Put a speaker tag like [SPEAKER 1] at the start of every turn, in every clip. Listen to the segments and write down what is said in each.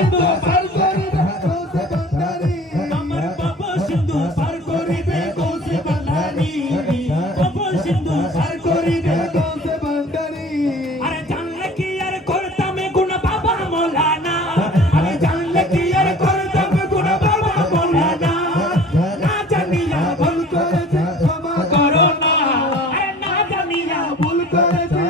[SPEAKER 1] সিন্ধু পার করিবে কৌশে বান্ধানি
[SPEAKER 2] আমার বাবা সিন্ধু পার করিবে কৌশে বান্ধানি বাবা সিন্ধু পার করিবে
[SPEAKER 1] কৌশে বান্ধানি
[SPEAKER 2] আরে জানলে কি আর করতাম গুণ বাবা মোলানা আরে ভুল করেছে।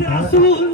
[SPEAKER 2] Rasul